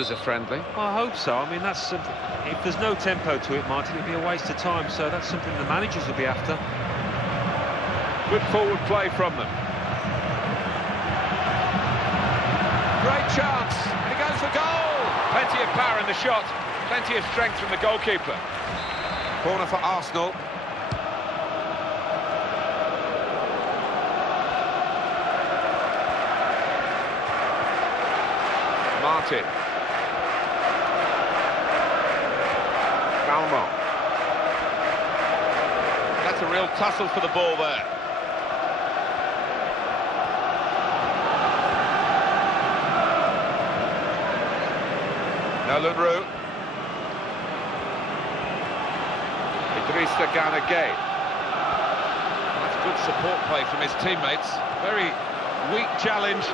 as a friendly. Well, I hope so. I mean, that's something. If there's no tempo to it, Martin, it'd be a waste of time. So that's something the managers will be after. Good forward play from them. Great chance, and he goes for goal. Plenty of power in the shot, plenty of strength from the goalkeeper. Corner for Arsenal. Martin. Valmont. That's a real tussle for the ball there. Nolan Roux. Idrissa Gana Gueye. That's good support play from his teammates. Very weak challenge.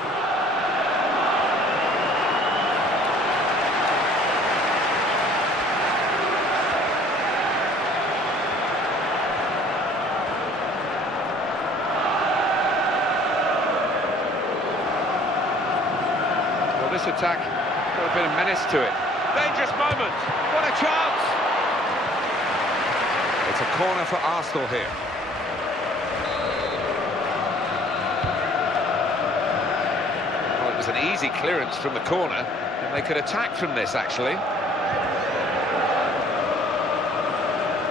Well, this attack got a bit of menace to it. Dangerous moment. What a chance! It's a corner for Arsenal here. Well, it was an easy clearance from the corner, and they could attack from this, actually.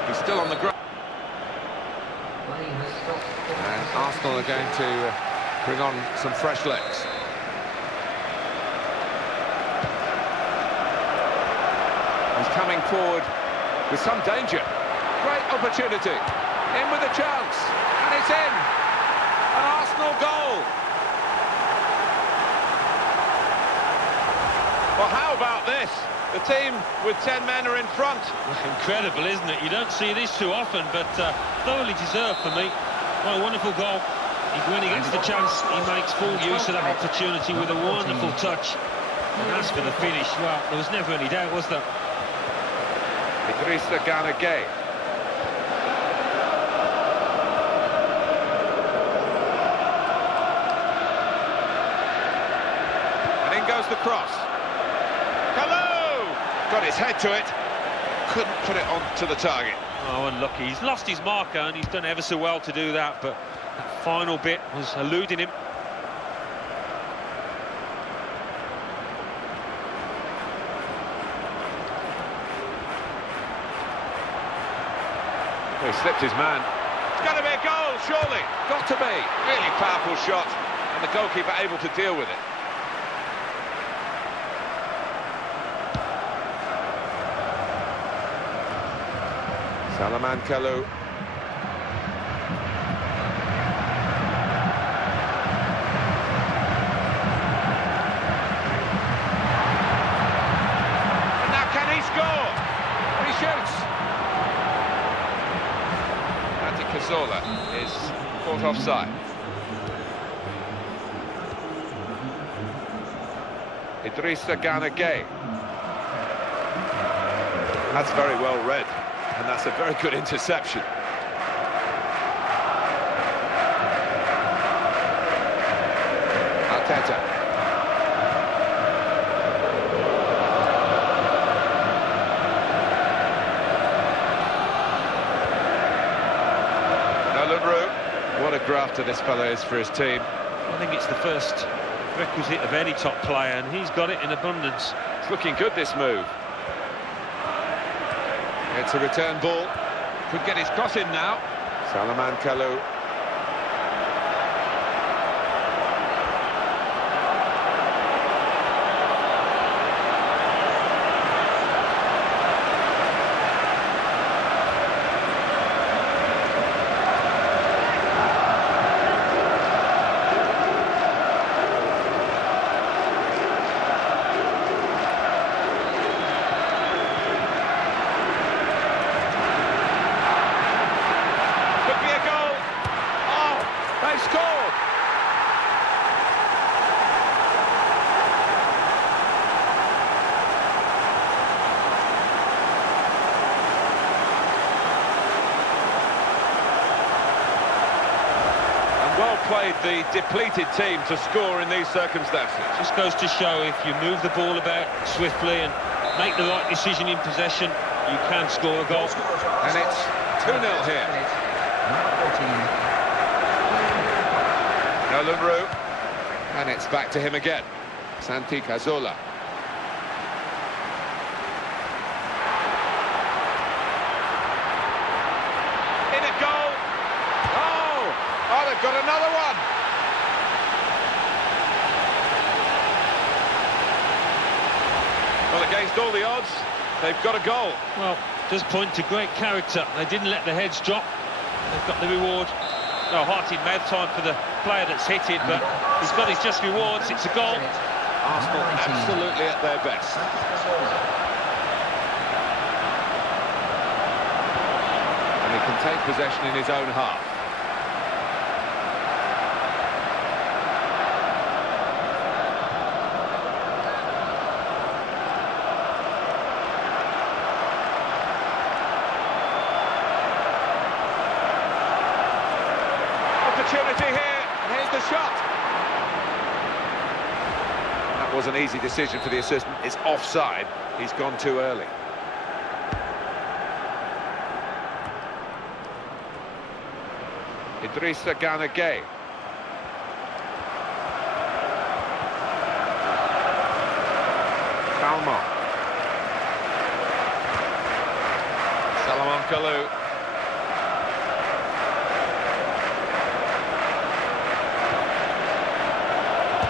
He's still on the ground. And Arsenal are going to bring on some fresh legs. He's coming forward with some danger. Great opportunity. In with a chance. And it's in. An Arsenal goal. Well, how about this? The team with 10 men are in front. Incredible, isn't it? You don't see this too often, but thoroughly deserved for me. What a wonderful goal. When he gets the chance, he makes full use of that opportunity with a wonderful touch. And as for the finish, well, there was never any doubt, was there? Idrissa Gana Gueye. And in goes the cross. Hello! Got his head to it. Couldn't put it onto the target. Oh, unlucky. He's lost his marker, and he's done ever so well to do that, but that final bit was eluding him. He slipped his man. It's got to be a goal, surely. Got to be. Really powerful shot, and the goalkeeper able to deal with it. Salomon Kalou. And now can he score? He shoots. Cazorla is caught offside. Idrissa Gana Gueye. That's very well read, and that's a very good interception. Arteta. What a grafter this fellow is for his team. I think it's the first requisite of any top player, and he's got it in abundance. It's looking good, this move. It's a return ball. Could get his cross in now. Salomon Kalou. outplayed the depleted team to score in these circumstances. Just goes to show if you move the ball about swiftly and make the right decision in possession, you can score a goal. And it's 2-0 here. Nolan Roux. And it's back to him again. Santi Cazorla. In a goal. Oh, they've got another one. Well, against all the odds, they've got a goal. Well, does point to great character. They didn't let the heads drop. They've got the reward. No hearted mouth time for the player that's hit it, but he's got his just rewards. It's a goal. Arsenal absolutely at their best. And he can take possession in his own half. Opportunity here, and here's the shot. That was an easy decision for the assistant. It's offside. He's gone too early. Idrissa Gana Gueye. Calmon. Salomon Kalou.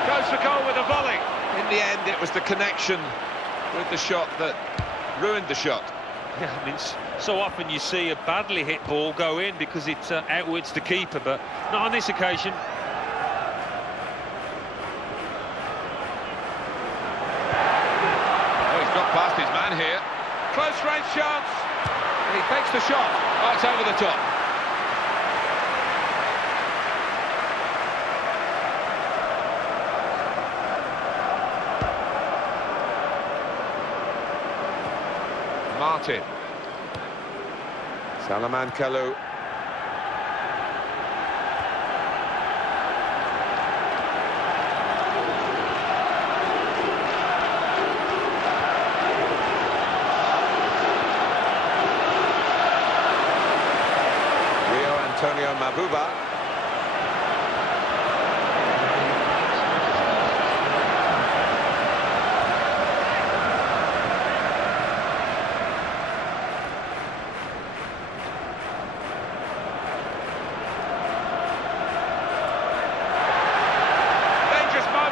Goes for goal with a volley. In the end, it was the connection with the shot that ruined the shot. Yeah, I mean, so often you see a badly hit ball go in because it outwits the keeper, but not on this occasion. Oh, he's got past his man here. Close range chance. And he fakes the shot. Oh, it's over the top. Martin. Salomon Kalou. Rio Antonio Mabuba.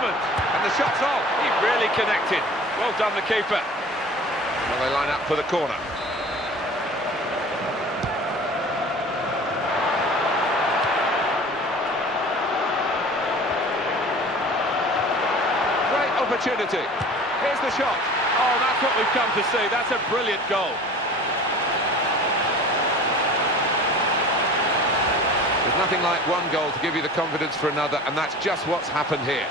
And the shot's on. He really connected. Well done, the keeper. Well, they line up for the corner. Great opportunity. Here's the shot. Oh, that's what we've come to see. That's a brilliant goal. There's nothing like one goal to give you the confidence for another, and that's just what's happened here.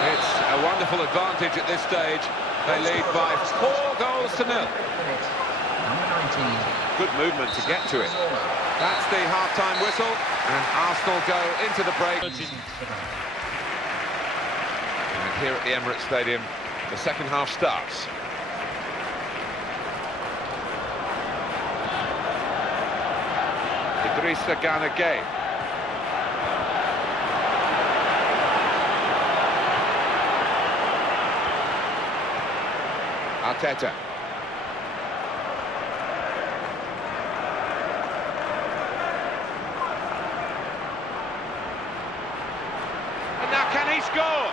It's a wonderful advantage at this stage. They lead by 4-0. Good movement to get to it. That's the half-time whistle, and Arsenal go into the break. And here at the Emirates Stadium, the second half starts. Idrissa Gana Gueye. Arteta. And now can he score?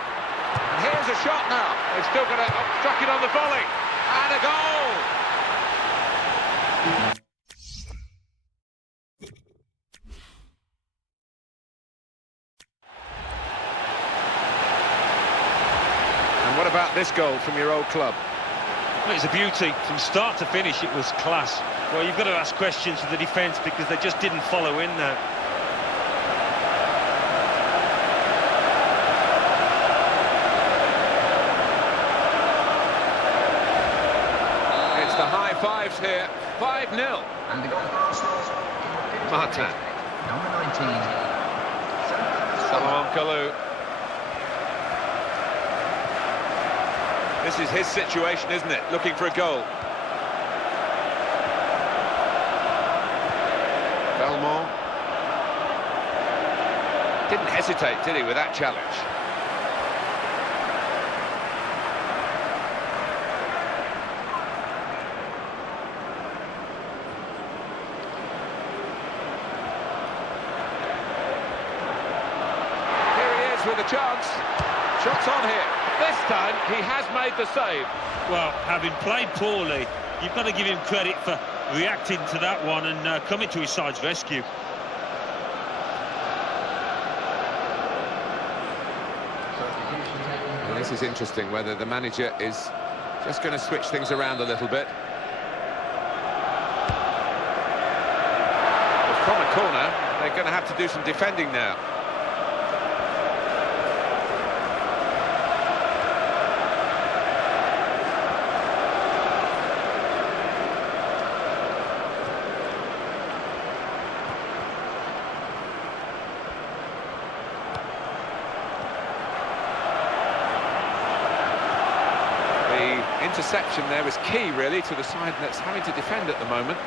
And here's a shot now. They've still got to struck it on the volley. And a goal! And what about this goal from your old club? Well, it's a beauty. From start to finish, it was class. Well, you've got to ask questions of the defence because they just didn't follow in there. It's the high fives here. 5-0. Martin. Number 19. Salomon Kalou. This is his situation, isn't it? Looking for a goal. Belmont. Didn't hesitate, did he, with that challenge? With a chance. Shots on here. This time he has made the save. Well, having played poorly, you've got to give him credit for reacting to that one and coming to his side's rescue. Well, this is interesting, whether the manager is just going to switch things around a little bit. Well, from a corner, they're going to have to do some defending now. Interception there is key, really, to the side that's having to defend at the moment.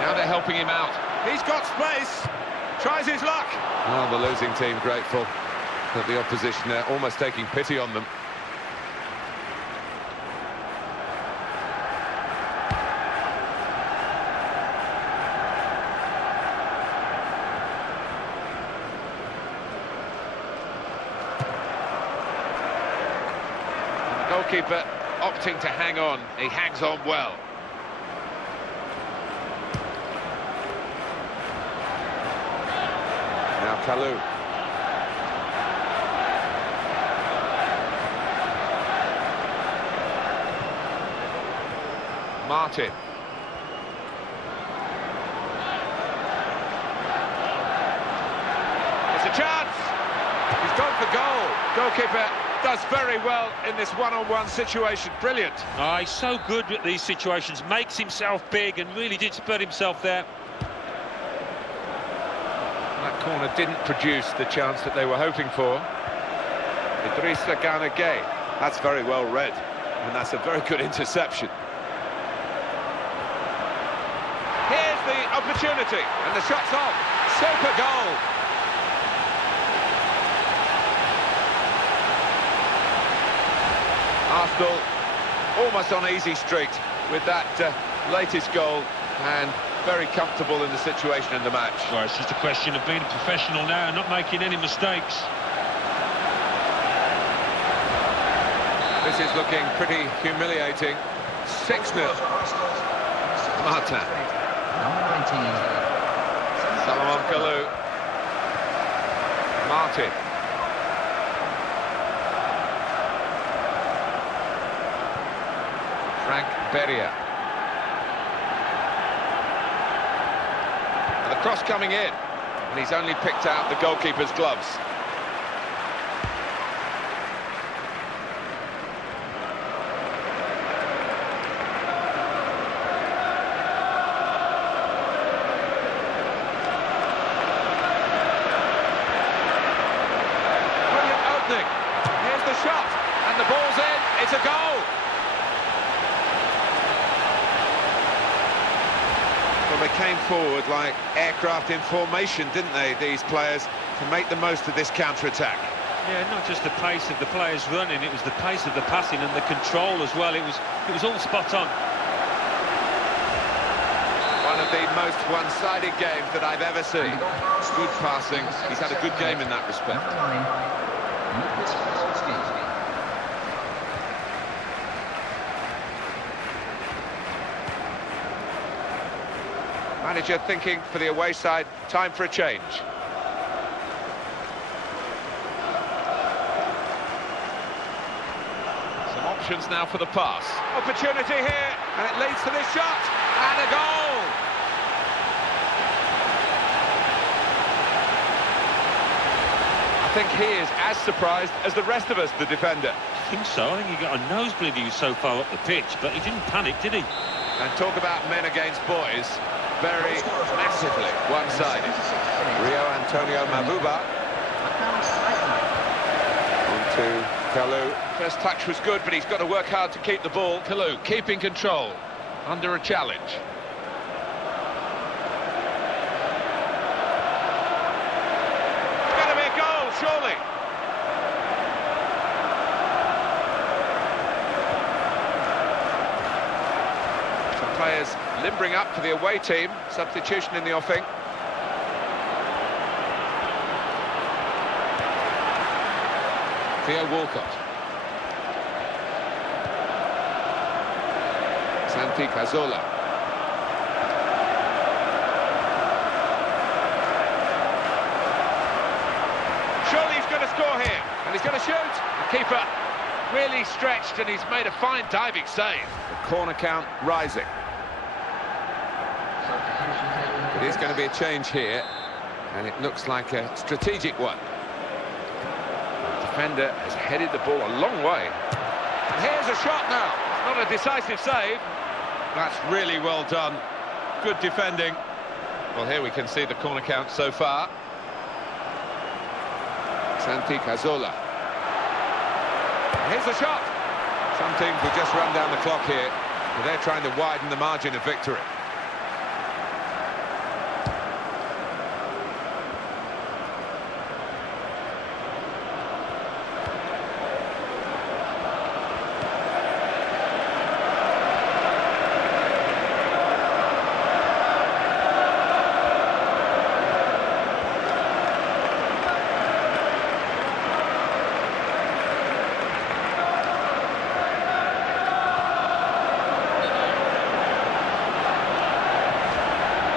Now they're helping him out. He's got space. Tries his luck. Well, the losing team grateful that the opposition are almost taking pity on them. Goalkeeper opting to hang on. He hangs on well. Now Kalou. Martin. It's a chance. He's gone for goal. Goalkeeper does very well in this one-on-one situation. Brilliant. Oh, he's so good at these situations, makes himself big and really did spread himself there. That corner didn't produce the chance that they were hoping for. Idrissa Gana Gueye. That's very well read, and that's a very good interception. Here's the opportunity, and the shot's on. Super goal. Arsenal almost on easy street with that latest goal, and very comfortable in the situation in the match. Well, it's just a question of being a professional now and not making any mistakes. This is looking pretty humiliating. 6-0. Martin. Number 19. Salomon Kalou. Martin. Frank Beria. And the cross coming in, and he's only picked out the goalkeeper's gloves. Brilliant opening. Here's the shot, and the ball's in. It's a goal. Well, they came forward like aircraft in formation, didn't they, these players, to make the most of this counter-attack. Yeah, not just the pace of the players running, it was the pace of the passing and the control as well. It was all spot on. One of the most one-sided games that I've ever seen. Good passing. He's had a good game in that respect. Number 9. Lucas Podolski. Manager thinking for the away side, time for a change. Some options now for the pass. Opportunity here, and it leads to this shot, and a goal! I think he is as surprised as the rest of us, the defender. think so. I think he got a nosebleed view so far up the pitch, but he didn't panic, did he? And talk about men against boys, very massively one-sided. Rio Antonio Mabuba. On to Kalou. First touch was good, but he's got to work hard to keep the ball. Kalou keeping control under a challenge. It's going to be a goal, surely. Players limbering up for the away team. Substitution in the offing. Theo Walcott. Santi Cazorla. Surely he's going to score here, and he's going to shoot. The keeper really stretched, and he's made a fine diving save. The corner count rising. It is going to be a change here, and it looks like a strategic one. The defender has headed the ball a long way. And here's a shot now. Not a decisive save. That's really well done. Good defending. Well, here we can see the corner count so far. Santi Cazorla. Here's the shot. Some teams will just run down the clock here, but they're trying to widen the margin of victory.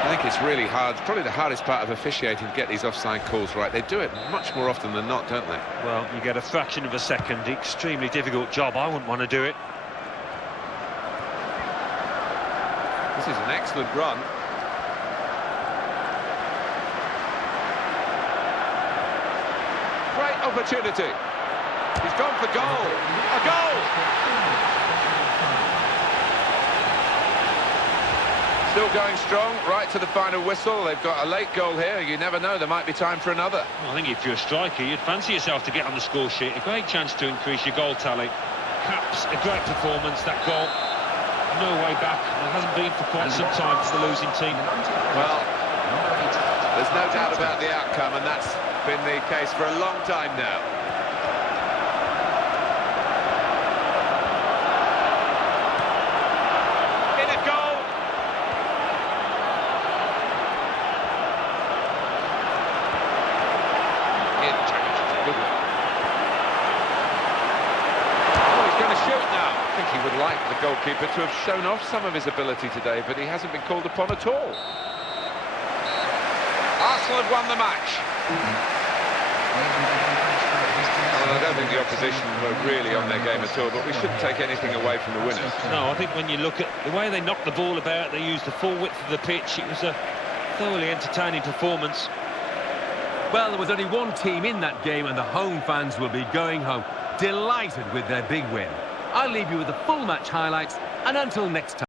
I think it's really hard, probably the hardest part of officiating, to get these offside calls right. They do it much more often than not, don't they? Well, you get a fraction of a second. Extremely difficult job. I wouldn't want to do it. This is an excellent run. Great opportunity. He's gone for goal. A goal! Still going strong, right to the final whistle. They've got a late goal here. You never know, there might be time for another. Well, I think if you're a striker, you'd fancy yourself to get on the score sheet. A great chance to increase your goal tally. Caps a great performance, that goal. No way back. It hasn't been for quite some time for the losing team. Well, there's no doubt about the outcome, and that's been the case for a long time now. He would like the goalkeeper to have shown off some of his ability today, but he hasn't been called upon at all. Arsenal have won the match. Well, I don't think the opposition were really on their game at all, but we shouldn't take anything away from the winners. No, I think when you look at the way they knocked the ball about, they used the full width of the pitch. It was a thoroughly entertaining performance. Well, there was only one team in that game, and the home fans will be going home delighted with their big win. I'll leave you with the full match highlights, and until next time.